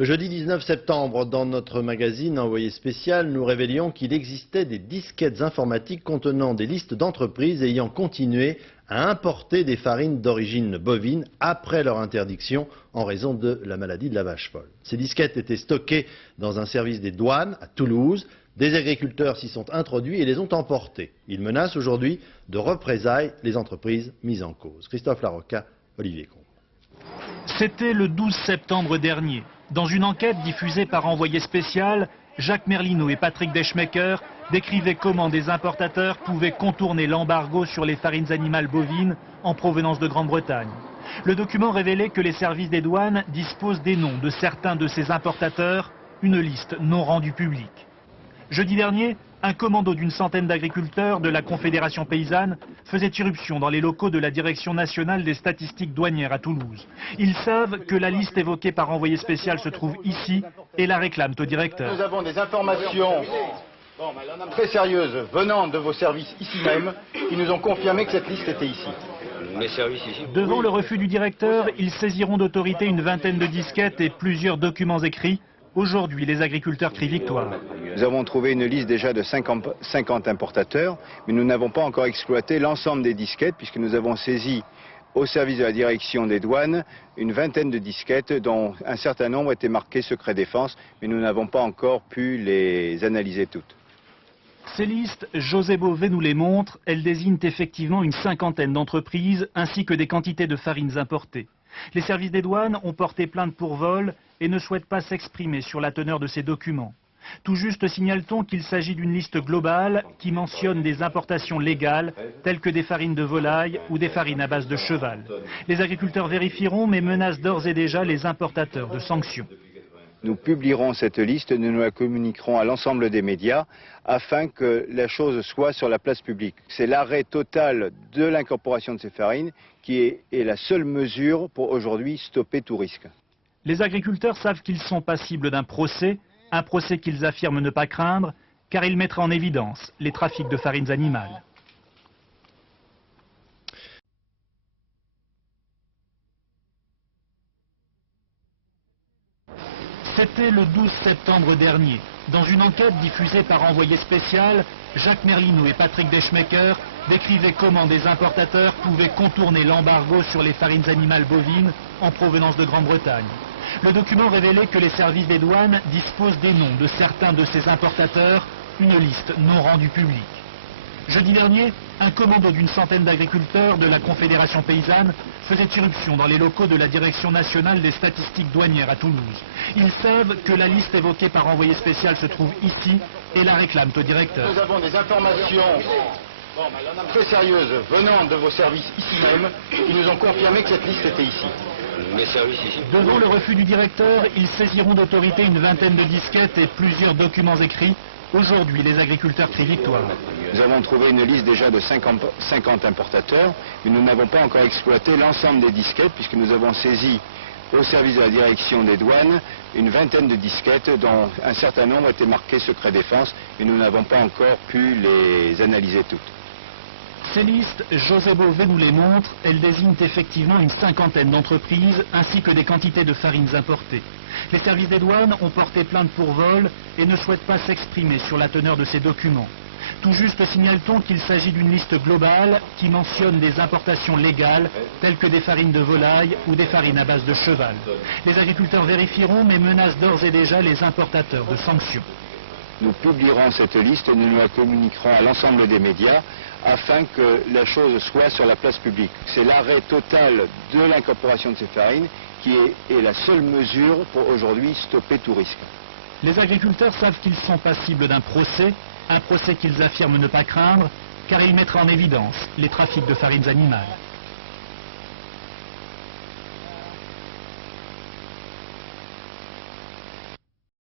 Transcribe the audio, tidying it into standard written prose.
Le jeudi 19 septembre, dans notre magazine Envoyé spécial, nous révélions qu'il existait des disquettes informatiques contenant des listes d'entreprises ayant continué à importer des farines d'origine bovine après leur interdiction en raison de la maladie de la vache folle. Ces disquettes étaient stockées dans un service des douanes à Toulouse. Des agriculteurs s'y sont introduits et les ont emportées. Ils menacent aujourd'hui de représailles les entreprises mises en cause. Christophe Larocca, Olivier Combe. C'était le 12 septembre dernier. Dans une enquête diffusée par Envoyé spécial, Jacques Merlino et Patrick Deschmecker décrivaient comment des importateurs pouvaient contourner l'embargo sur les farines animales bovines en provenance de Grande-Bretagne. Le document révélait que les services des douanes disposent des noms de certains de ces importateurs, une liste non rendue publique. Jeudi dernier, un commando d'une centaine d'agriculteurs de la Confédération paysanne faisait irruption dans les locaux de la Direction nationale des statistiques douanières à Toulouse. Ils savent que la liste évoquée par Envoyé spécial se trouve ici et la réclament au directeur. Nous avons des informations très sérieuses venant de vos services ici même qui nous ont confirmé que cette liste était ici. Les services ici. Devant le refus du directeur, ils saisiront d'autorité une vingtaine de disquettes et plusieurs documents écrits. Aujourd'hui, les agriculteurs crient victoire. Nous avons trouvé une liste déjà de 50 importateurs, mais nous n'avons pas encore exploité l'ensemble des disquettes puisque nous avons saisi au service de la direction des douanes une vingtaine de disquettes dont un certain nombre étaient marquées secret défense, mais nous n'avons pas encore pu les analyser toutes. Ces listes, José Bové nous les montre, elles désignent effectivement une cinquantaine d'entreprises ainsi que des quantités de farines importées. Les services des douanes ont porté plainte pour vol et ne souhaitent pas s'exprimer sur la teneur de ces documents. Tout juste signale-t-on qu'il s'agit d'une liste globale qui mentionne des importations légales telles que des farines de volaille ou des farines à base de cheval. Les agriculteurs vérifieront mais menacent d'ores et déjà les importateurs de sanctions. Nous publierons cette liste, nous la communiquerons à l'ensemble des médias afin que la chose soit sur la place publique. C'est l'arrêt total de l'incorporation de ces farines qui est la seule mesure pour aujourd'hui stopper tout risque. Les agriculteurs savent qu'ils sont passibles d'un procès, un procès qu'ils affirment ne pas craindre, car il mettra en évidence les trafics de farines animales. C'était le 12 septembre dernier. Dans une enquête diffusée par Envoyé spécial, Jacques Merlino et Patrick Deschmecker décrivaient comment des importateurs pouvaient contourner l'embargo sur les farines animales bovines en provenance de Grande-Bretagne. Le document révélait que les services des douanes disposent des noms de certains de ces importateurs, une liste non rendue publique. Jeudi dernier, un commando d'une centaine d'agriculteurs de la Confédération paysanne faisait irruption dans les locaux de la Direction nationale des statistiques douanières à Toulouse. Ils savent que la liste évoquée par Envoyé spécial se trouve ici et la réclament au directeur. Nous avons des informations très sérieuses venant de vos services ici même qui nous ont confirmé que cette liste était ici. Les services ici. Devant le refus du directeur, ils saisiront d'autorité une vingtaine de disquettes et plusieurs documents écrits. Aujourd'hui, les agriculteurs crient victoire. Nous avons trouvé une liste déjà de 50 importateurs, mais nous n'avons pas encore exploité l'ensemble des disquettes puisque nous avons saisi au service de la direction des douanes une vingtaine de disquettes dont un certain nombre étaient marquées secret défense, mais nous n'avons pas encore pu les analyser toutes. Ces listes, José Bové nous les montre, elles désignent effectivement une cinquantaine d'entreprises ainsi que des quantités de farines importées. Les services des douanes ont porté plainte pour vol et ne souhaitent pas s'exprimer sur la teneur de ces documents. Tout juste signale-t-on qu'il s'agit d'une liste globale qui mentionne des importations légales telles que des farines de volaille ou des farines à base de cheval. Les agriculteurs vérifieront mais menacent d'ores et déjà les importateurs de sanctions. Nous publierons cette liste et nous la communiquerons à l'ensemble des médias afin que la chose soit sur la place publique. C'est l'arrêt total de l'incorporation de ces farines qui est la seule mesure pour aujourd'hui stopper tout risque. Les agriculteurs savent qu'ils sont passibles d'un procès, un procès qu'ils affirment ne pas craindre, car il mettra en évidence les trafics de farines animales.